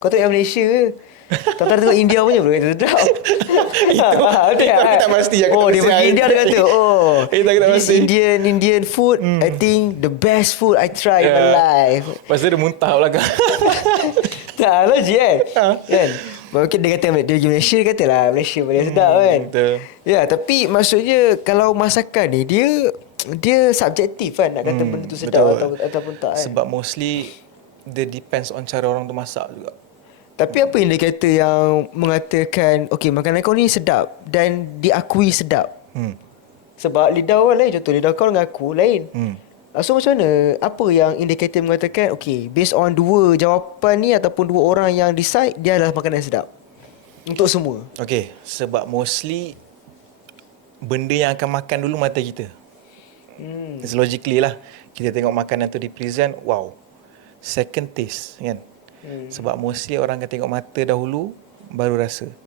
Kau tengok yang Malaysia ke? Tak tengok India punya bro, kata sedap. Itu aku tak pasti. Dia pergi India dia kata, Itu aku tak this pasti. Indian food, I think the best food I try in my life. Lepas tu dia muntah belakang. Tak, logik kan? Mungkin dia kata dia pergi Malaysia, dia kata lah Malaysia boleh sedap kan. Betul. Ya, tapi maksudnya kalau masakan ni dia subjektif kan, nak kata benda tu sedap ataupun tak kan. Sebab mostly dia depends on cara orang tu masak juga. Tapi apa indikator yang mengatakan okay, makanan kau ni sedap dan diakui sedap? Sebab lidah orang lain, contoh lidah kau dengan aku lain. So macam mana? Apa yang indikator mengatakan okay, based on dua jawapan ni ataupun dua orang yang decide, dia adalah makanan sedap untuk semua? Okay, sebab mostly benda yang akan makan dulu mata kita. It's logically lah. Kita tengok makanan tu di present, wow. Second taste kan. Sebab mostly orang akan tengok mata dahulu, baru rasa.